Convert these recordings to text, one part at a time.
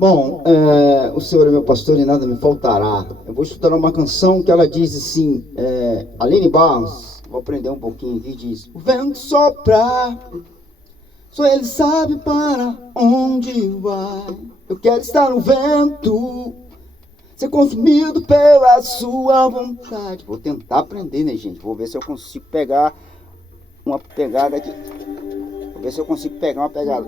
Bom, o Senhor é meu pastor e nada me faltará. Eu vou estudar uma canção que ela diz assim, Aline Barros, vou aprender um pouquinho aqui, diz: o vento sopra, só ele sabe para onde vai. Eu quero estar no vento, ser consumido pela sua vontade. Vou tentar aprender, né, gente? Vou ver se eu consigo pegar uma pegada aqui. Vou ver se eu consigo pegar uma pegada.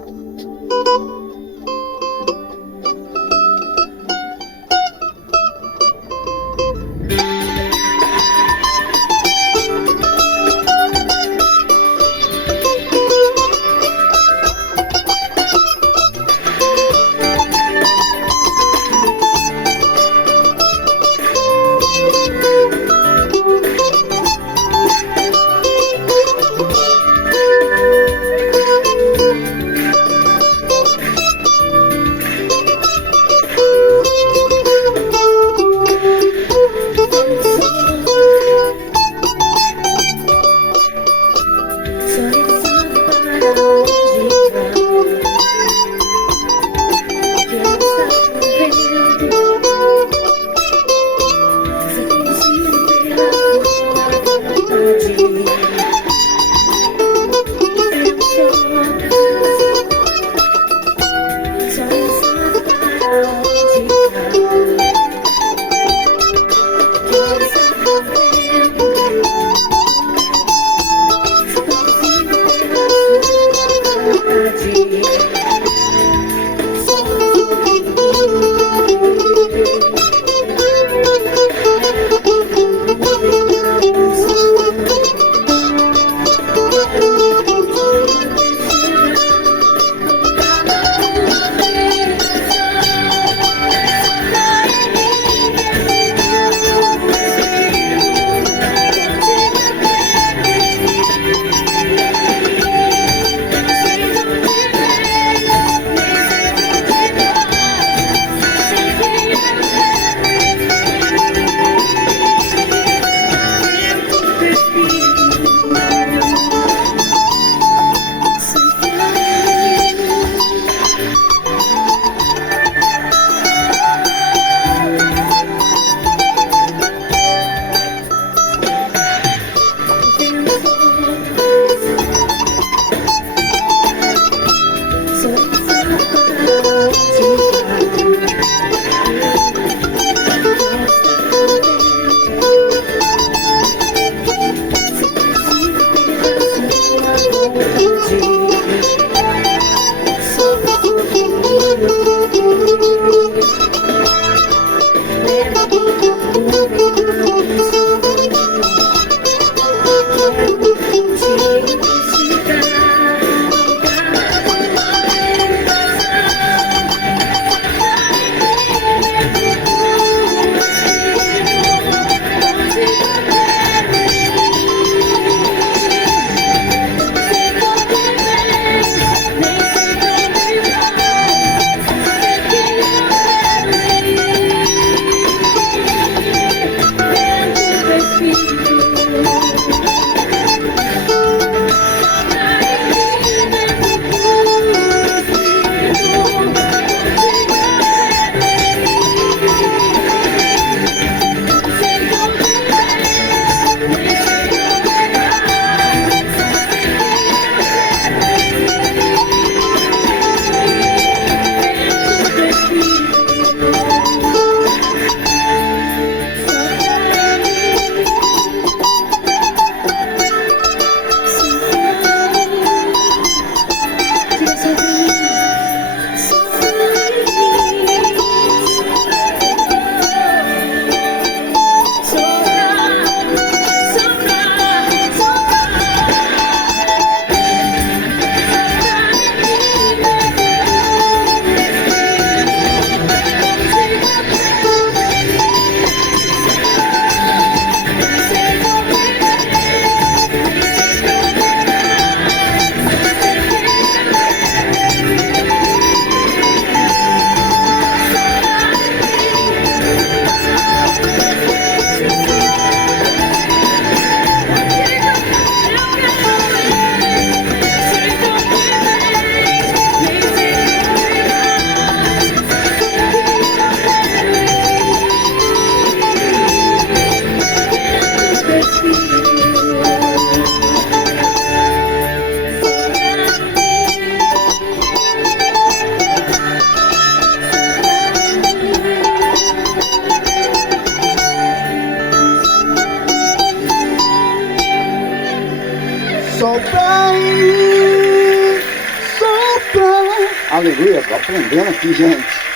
sopra em mim, sopra. Aleluia, tô aprendendo aqui, gente.